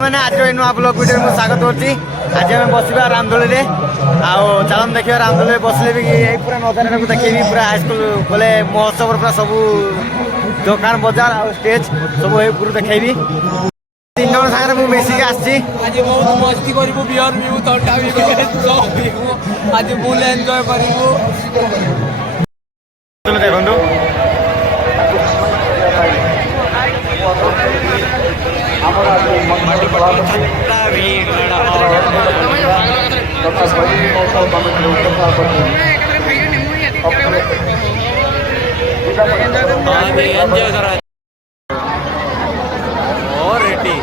मैंने आज नुआ ब्लॉग वीडियो में स्वागत करुच्ची। आज आम बसवा रामदोली चलन देखा रामदोली बसले भी पूरा नजारा को देखेबी पूरा हाईस्कल बोले महोत्सव पूरा सब दुकान बजार आ स्टेज सब पूरा देखेबी। तीन जन सागर मुझे मिसिक आसी आज बहुत मस्ती करू बियर पिबू थंडा पिबू आज फुल एंजॉय करू। देखो एंजॉय करा और रेडी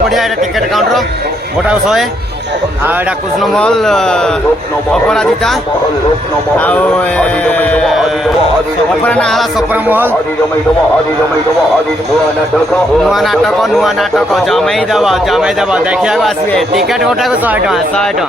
बढ़िया टिकेट काउंटर गोटा 100 आटा कृष्ण महल अपराजिता अपरा ना सपरा महल नुआ नाटक जमई दब देखा आसवे टिकेट गोटा को 100 टका 100 टका।